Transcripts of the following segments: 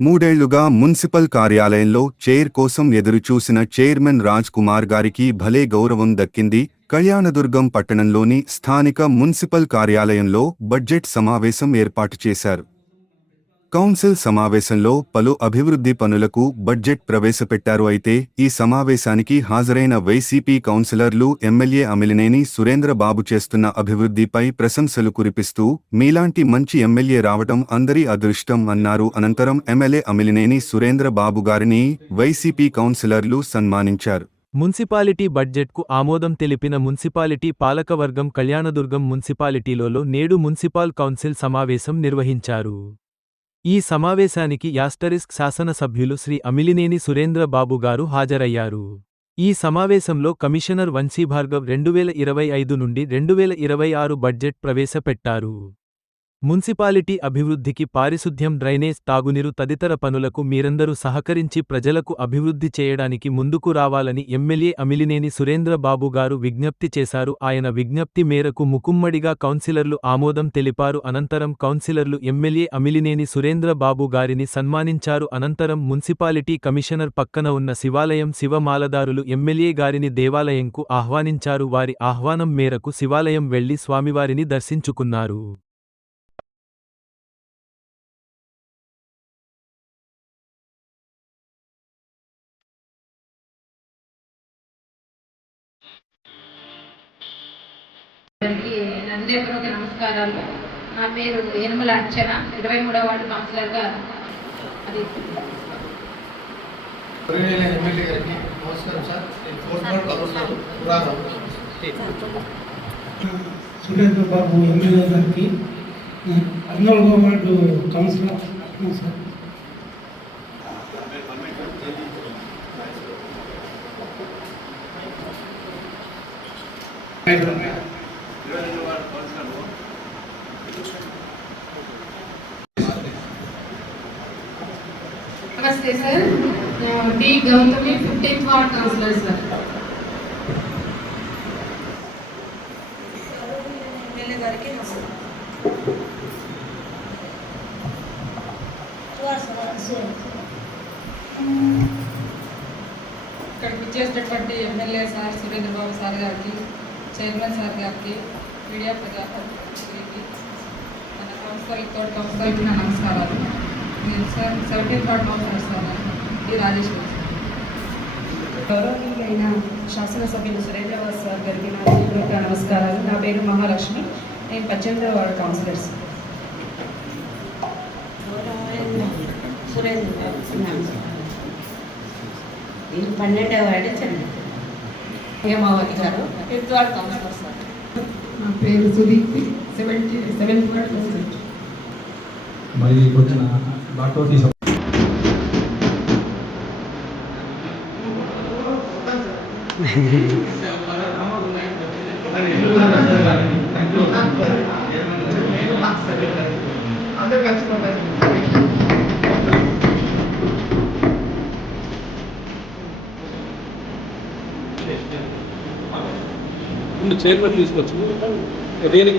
మూడేళ్ళుగా municipal కార్యాలయంలో chair కోసం ఎదురుచూసిన chairman Raj Kumar గారికి భలే గౌరవం దక్కింది. కళ్యాణదుర్గం పట్టణంలోని స్థానిక మున్సిపల్ కార్యాలయంలో బడ్జెట్ సమావేశం ఏర్పాటు చేశారు. కౌన్సిల్ సమావేశంలో పలు అభివృద్ధి పనులకు బడ్జెట్ ప్రవేశపెట్టారు. అయితే ఈ సమావేశానికి హాజరైన వైసీపీ కౌన్సిలర్లు ఎమ్మెల్యే అమిలినేని సురేంద్ర బాబు చేస్తున్న అభివృద్ధిపై ప్రశంసలు కురిపిస్తూ మీలాంటి మంచి ఎమ్మెల్యే రావడం అందరి అదృష్టం అన్నారు. అనంతరం ఎమ్మెల్యే అమిలినేని సురేంద్ర బాబు గారిని వైసీపీ కౌన్సిలర్లు సన్మానించారు. మున్సిపాలిటీ బడ్జెట్కు ఆమోదం తెలిపిన మున్సిపాలిటీ పాలకవర్గం కళ్యాణదుర్గం మున్సిపాలిటీలో నేడు మున్సిపల్ కౌన్సిల్ సమావేశం నిర్వహించారు. ఈ సమావేశానికి యాస్టరిస్క్ శాసనసభ్యులు శ్రీ అమిలినేని సురేంద్ర బాబు గారు హాజరయ్యారు. ఈ సమావేశంలో కమిషనర్ వంశీభార్గవ్ రెండువేల ఇరవై ఐదు నుండి రెండువేల ఇరవై ఆరు బడ్జెట్ ప్రవేశపెట్టారు. మున్సిపాలిటీ అభివృద్ధికి పారిశుద్ధ్యం డ్రైనేజ్ తాగునీరు తదితర పనులకు మీరందరూ సహకరించి ప్రజలకు అభివృద్ధి చేయడానికి ముందుకు రావాలని ఎమ్మెల్యే అమిలినేని సురేంద్రబాబుగారు గారు విజ్ఞప్తి చేశారు. ఆయన విజ్ఞప్తి మేరకు ముకుమ్మడిగా కౌన్సిలర్లు ఆమోదం తెలిపారు. అనంతరం కౌన్సిలర్లు ఎమ్మెల్యే అమిలినేని సురేంద్రబాబుగారిని గారిని సన్మానించారు. అనంతరం మున్సిపాలిటీ కమిషనర్ పక్కన ఉన్న శివాలయం శివమాలదారులు ఎమ్మెల్యే గారిని దేవాలయంకు ఆహ్వానించారు. వారి ఆహ్వానం మేరకు శివాలయం వెళ్ళి స్వామివారిని దర్శించుకున్నారు. హృదయపూర్వక నమస్కారాలు. నా పేరు యనమల అర్చన ఇరవై మూడవ వార్డు కౌన్సిలర్గా అది. కొరివేల ఎమ్మెల్యే గారికి నమస్కారం sir. Councillor Surendra Babu MLA గారికి పద్నాలుగో వార్డు కౌన్సిలర్. సార్ నేను D Gautami fifteenth ward councillor sir. MLA గారికి నమస్కారం. ఇక్కడికి వచ్చేటటువంటి MLA sir Surendra Babu sir గారికి చైర్మన్ సార్ గారికి మీడియా ప్రజాప్రతినిధులకి మన కౌన్సిలర్ తోటి కౌన్సిలర్కి నా నమస్కారాలు. నేను సెవెంటీన్ వార్డ్ రాజేశ్వరి గౌరవనీయులైన శాసనసభ్యులు సురేంద్రబాబు సార్ గారికి నా హృదయపూర్వక నమస్కారాలు. నా పేరు మహాలక్ష్మి. నేను పద్దెనిమిదవ వార్డు కౌన్సిలర్ సార్. సురేంద్ర నేను పన్నెండవ వార్డు చెంది హేమావతి గారు ఫిఫ్త్ వార్డ్ కౌన్సిలర్ సార్. నా పేరు Sudeepti. Seventy seventh ward councillor మరి డాక్టర్ తీసు అందరు చైర్మన్ తీసుకొచ్చు దేనికి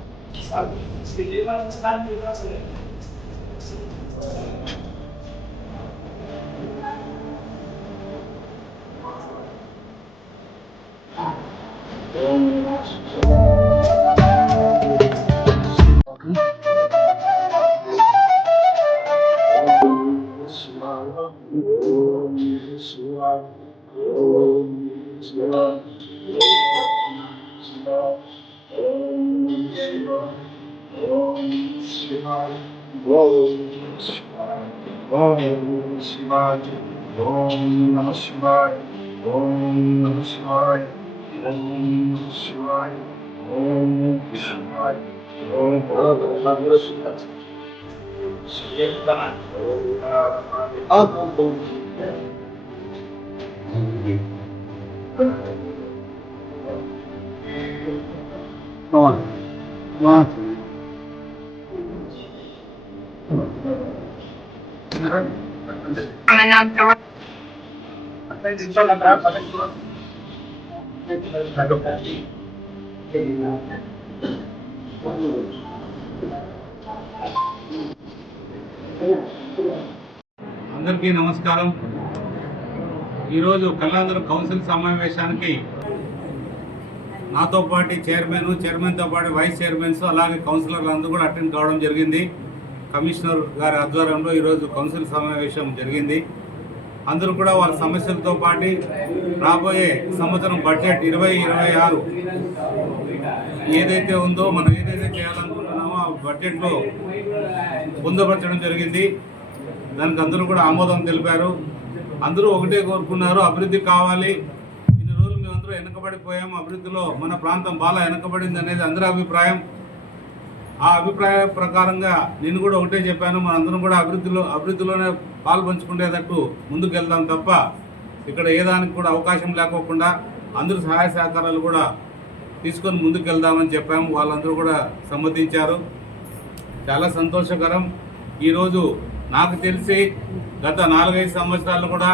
Dies war übrigens für jemanden zu Land gehört, Om Shivaya, Om Shivaya, Om Shivaya, Om Come on. Come on. I'm an outdoor. అందరికీ నమస్కారం. ఈరోజు కల్లాంధ్ర council సమావేశానికి నాతో పాటు చైర్మన్ చైర్మన్తో పాటు వైస్ చైర్మన్స్ అలాగే కౌన్సిలర్లు అందరూ కూడా అటెండ్ కావడం జరిగింది. కమిషనర్ గారి ఆధ్వర్యంలో ఈరోజు కౌన్సిల్ సమావేశం జరిగింది. అందరూ కూడా వాళ్ళ సమస్యలతో పాటు రాబోయే సంవత్సరం బడ్జెట్ ఇరవై ఇరవై ఆరు ఏదైతే ఉందో మనం ఏదైతే చేయాలనుకుంటున్నామో ఆ బడ్జెట్లో పొందపరచడం జరిగింది. దానికి అందరూ కూడా ఆమోదం తెలిపారు. అందరూ ఒకటే కోరుకున్నారు అభివృద్ధి కావాలి. ఇన్ని రోజులు మేమందరూ వెనకబడిపోయాం. అభివృద్ధిలో మన ప్రాంతం బాగా వెనకబడింది అనేది అందరి అభిప్రాయం. ఆ అభిప్రాయ ప్రకారంగా నేను కూడా ఒకటే చెప్పాను మనందరం కూడా అభివృద్ధిలో అభివృద్ధిలోనే పాలు పంచుకునేటట్టు ముందుకు వెళ్దాం తప్ప ఇక్కడ ఏ దానికి కూడా అవకాశం లేకోకుండా అందరూ సహాయ సహకారాలు కూడా తీసుకొని ముందుకు వెళ్దామని చెప్పాము. వాళ్ళందరూ కూడా సమ్మతించారు. చాలా సంతోషకరం. ఈరోజు నాకు తెలిసి గత నాలుగైదు సంవత్సరాలు కూడా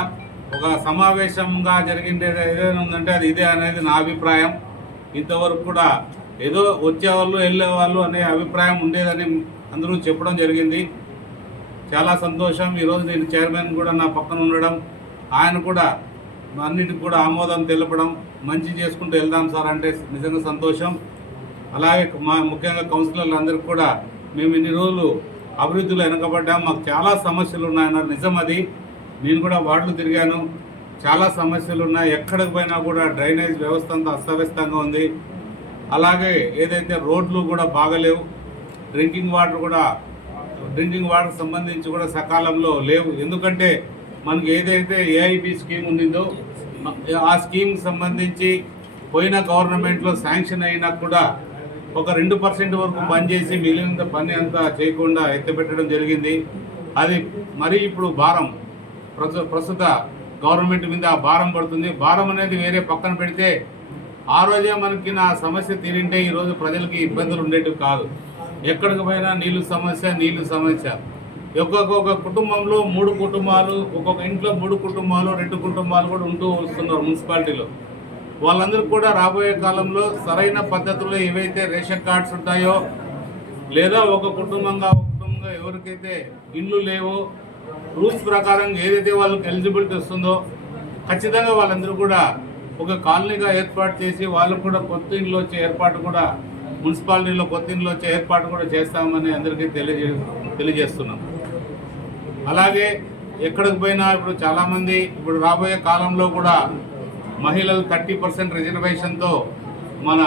ఒక సమావేశంగా జరిగింది ఏదైనా ఉందంటే అది ఇదే అనేది నా అభిప్రాయం. ఇంతవరకు కూడా ఏదో వచ్చేవాళ్ళు వెళ్ళేవాళ్ళు అనే అభిప్రాయం ఉండేదని అందరూ చెప్పడం జరిగింది. చాలా సంతోషం. ఈరోజు నేను చైర్మన్ కూడా నా పక్కన ఉండడం. ఆయన కూడా అన్నిటికి కూడా ఆమోదం తెలపడం. మంచి చేసుకుంటూ వెళ్దాం సార్ అంటే నిజంగా సంతోషం. అలాగే మా ముఖ్యంగా కౌన్సిలర్లు అందరికీ కూడా మేము ఇన్ని రోజులు అభివృద్ధిలో వెనకబడ్డాం. మాకు చాలా సమస్యలు ఉన్నాయన్నారు. నిజం అది. నేను కూడా వార్డులు తిరిగాను. చాలా సమస్యలు ఉన్నాయి. ఎక్కడికి పోయినా కూడా డ్రైనేజ్ వ్యవస్థ అంతా అస్తవ్యస్తంగా ఉంది. అలాగే ఏదైతే రోడ్లు కూడా బాగలేవు డ్రింకింగ్ వాటర్ కూడా డ్రింకింగ్ వాటర్ సంబంధించి కూడా సకాలంలో లేవు. ఎందుకంటే మనకి ఏదైతే ఏఐపి స్కీమ్ ఉండిందో ఆ స్కీమ్ సంబంధించి పోయిన గవర్నమెంట్లో శాంక్షన్ అయినా కూడా ఒక రెండు పర్సెంట్ వరకు బంద్ చేసి మిగిలిన పని అంతా చేయకుండా ఎత్తిపెట్టడం జరిగింది. అది మరీ ఇప్పుడు భారం. ప్రస్తు ప్రస్తుత గవర్నమెంట్ మీద ఆ భారం పడుతుంది. భారం అనేది వేరే పక్కన పెడితే ఆ రోజే మనకి నా సమస్య తీరింటే ఈరోజు ప్రజలకి ఇబ్బందులు ఉండేటివి కాదు. ఎక్కడికి పోయినా నీళ్ళు సమస్య నీళ్ళు సమస్య. ఒక్కొక్క కుటుంబంలో మూడు కుటుంబాలు ఒక్కొక్క ఇంట్లో మూడు కుటుంబాలు రెండు కుటుంబాలు కూడా ఉంటూ వస్తున్నారు మున్సిపాలిటీలో. వాళ్ళందరూ కూడా రాబోయే కాలంలో సరైన పద్ధతుల్లో ఏవైతే రేషన్ కార్డ్స్ ఉంటాయో లేదా ఒక కుటుంబంగా ఒక కుటుంబంగా ఎవరికైతే ఇండ్లు లేవో రూల్స్ ప్రకారం ఏదైతే వాళ్ళకి ఎలిజిబిలిటీ వస్తుందో ఖచ్చితంగా వాళ్ళందరూ కూడా ఒక కాలనీగా ఏర్పాటు చేసి వాళ్ళకు కూడా కొత్త ఇండ్లు వచ్చే ఏర్పాటు కూడా మున్సిపాలిటీలో కొత్త ఇండ్లు వచ్చే ఏర్పాటు కూడా చేస్తామని అందరికీ తెలియజే తెలియజేస్తున్నాం. అలాగే ఎక్కడికి పోయినా ఇప్పుడు చాలామంది ఇప్పుడు రాబోయే కాలంలో కూడా మహిళలు థర్టీ పర్సెంట్ రిజర్వేషన్తో మన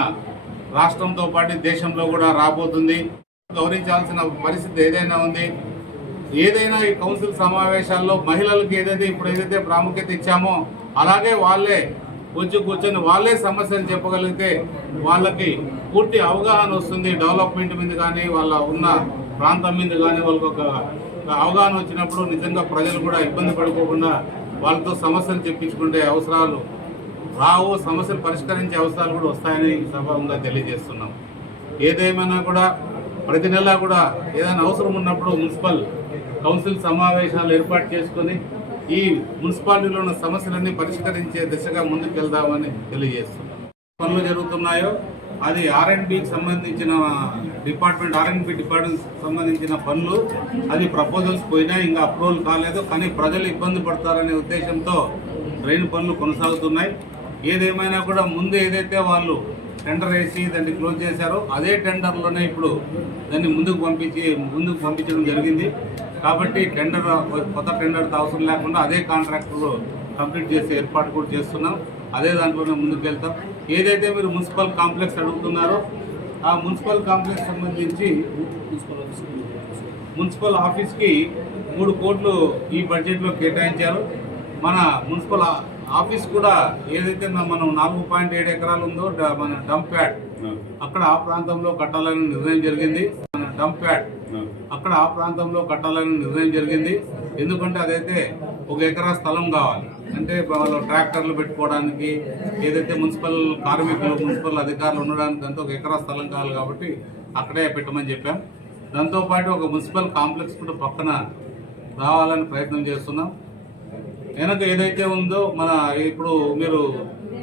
రాష్ట్రంతో పాటు దేశంలో కూడా రాబోతుంది. గౌరవించాల్సిన పరిస్థితి ఏదైనా ఉంది. ఏదైనా ఈ కౌన్సిల్ సమావేశాల్లో మహిళలకు ఏదైతే ఇప్పుడు ఏదైతే ప్రాముఖ్యత ఇచ్చామో అలాగే వాళ్ళే వచ్చి కూర్చొని వాళ్ళే సమస్యలు చెప్పగలిగితే వాళ్ళకి పూర్తి అవగాహన వస్తుంది. డెవలప్మెంట్ మీద కానీ వాళ్ళ ఉన్న ప్రాంతం మీద కానీ వాళ్ళకి ఒక అవగాహన వచ్చినప్పుడు నిజంగా ప్రజలు కూడా ఇబ్బంది పడుకోకుండా వాళ్ళతో సమస్యలు చెప్పించుకుంటే అవసరాలు రావు సమస్యలు పరిష్కరించే అవసరాలు కూడా వస్తాయని సభంగా తెలియజేస్తున్నాం. ఏదేమైనా కూడా ప్రతి నెలా కూడా ఏదైనా అవసరం ఉన్నప్పుడు మున్సిపల్ కౌన్సిల్ సమావేశాలు ఏర్పాటు చేసుకొని ఈ మున్సిపాలిటీలో ఉన్న సమస్యలన్నీ పరిష్కరించే దిశగా ముందుకు వెళ్దామని తెలియజేస్తున్నాం. పనులు జరుగుతున్నాయో అది ఆర్ఎండ్బికి సంబంధించిన డిపార్ట్మెంట్ ఆర్ఎండ్బి డిపార్ట్మెంట్ సంబంధించిన పనులు అది ప్రపోజల్స్ పోయినా ఇంకా అప్రూవల్ కాలేదు కానీ ప్రజలు ఇబ్బంది పడతారనే ఉద్దేశంతో డ్రైన్ పనులు కొనసాగుతున్నాయి. ఏదేమైనా కూడా ముందు ఏదైతే వాళ్ళు టెండర్ వేసి దాన్ని క్లోజ్ చేశారో అదే టెండర్లోనే ఇప్పుడు దాన్ని ముందుకు పంపించి ముందుకు పంపించడం జరిగింది. కాబట్టి టెండర్ కొత్త టెండర్ అవసరం లేకుండా అదే కాంట్రాక్టర్ కంప్లీట్ చేసే ఏర్పాటు కూడా చేస్తున్నాం. అదే దాంట్లోనే ముందుకు వెళ్తాం ఏదైతే మీరు మున్సిపల్ కాంప్లెక్స్ అడుగుతున్నారో ఆ మున్సిపల్ కాంప్లెక్స్ సంబంధించి మున్సిపల్ ఆఫీస్కి మూడు కోట్లు ఈ బడ్జెట్లో కేటాయించారు. మన మున్సిపల్ ఆఫీస్ కూడా ఏదైతే మనం నాలుగు పాయింట్ ఏడు ఎకరాలు ఉందో మన డంప్ యార్డ్ అక్కడ ఆ ప్రాంతంలో కట్టాలని నిర్ణయం జరిగింది. మన డంప్ యార్డ్ అక్కడ ఆ ప్రాంతంలో కట్టాలని నిర్ణయం జరిగింది. ఎందుకంటే అదైతే ఒక ఎకరా స్థలం కావాలి. అంటే వాళ్ళు ట్రాక్టర్లు పెట్టుకోవడానికి ఏదైతే మున్సిపల్ కార్మికులు మున్సిపల్ అధికారులు ఉండడానికి అంతా ఒక ఎకరా స్థలం కావాలి కాబట్టి అక్కడే పెట్టమని చెప్పాం. దాంతోపాటు ఒక మున్సిపల్ కాంప్లెక్స్ కూడా పక్కన రావాలని ప్రయత్నం చేస్తున్నాం. వెనక ఏదైతే ఉందో మన ఇప్పుడు మీరు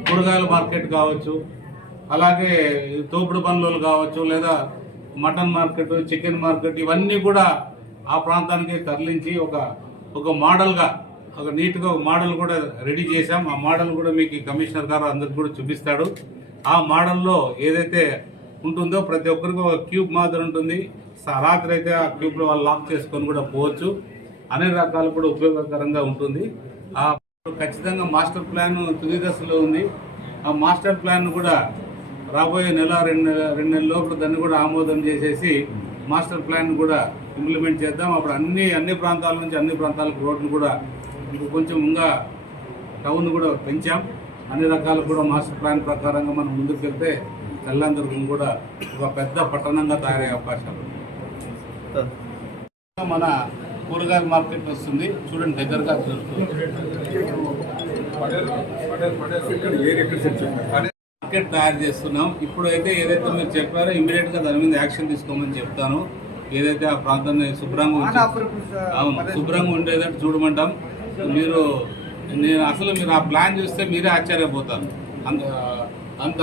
కూరగాయల మార్కెట్ కావచ్చు అలాగే తోపుడు పనులు కావచ్చు లేదా మటన్ మార్కెట్ చికెన్ మార్కెట్ ఇవన్నీ కూడా ఆ ప్రాంతానికి తరలించి ఒక ఒక మోడల్గా ఒక నీట్గా ఒక మోడల్ కూడా రెడీ చేశాం. ఆ మోడల్ కూడా మీకు కమిషనర్ గారు అందరికి కూడా చూపిస్తాడు. ఆ మోడల్లో ఏదైతే ఉంటుందో ప్రతి ఒక్కరికి ఒక క్యూబ్ మాదిరి ఉంటుంది. స- రాత్రి అయితే ఆ క్యూబ్లో వాళ్ళు లాక్ చేసుకొని కూడా పోవచ్చు. అన్ని రకాలు కూడా ఉపయోగకరంగా ఉంటుంది. ఆ ఖచ్చితంగా మాస్టర్ ప్లాన్ తుది దశలో ఉంది. ఆ మాస్టర్ ప్లాన్ కూడా రాబోయే నెల రెండు నెల రెండు నెలల లోపల దాన్ని కూడా ఆమోదం చేసేసి మాస్టర్ ప్లాన్ కూడా ఇంప్లిమెంట్ చేద్దాం. అప్పుడు అన్ని అన్ని ప్రాంతాల నుంచి అన్ని ప్రాంతాలకు రోడ్లు కూడా ఇంక కొంచెం ఇంకా టౌన్ కూడా పెంచాం. అన్ని రకాలు కూడా మాస్టర్ ప్లాన్ ప్రకారంగా మనం ముందుకు వెళ్తే కళ్యాణదుర్గం కూడా ఒక పెద్ద పట్టణంగా తయారయ్యే అవకాశాలు మన కూరగాయల మార్కెట్ వస్తుంది. చూడండి దగ్గరగా టికెట్ తయారు చేస్తున్నాం. ఇప్పుడైతే ఏదైతే మీరు చెప్పారో ఇమీడియట్గా దాని మీద యాక్షన్ తీసుకోమని చెప్తాను. ఏదైతే ఆ ప్రాంతాన్ని శుభ్రంగా అవును శుభ్రంగా ఉండేదంటే చూడమంటాం. మీరు నేను అసలు మీరు ఆ ప్లాన్ చూస్తే మీరే ఆశ్చర్యపోతారు. అంత అంత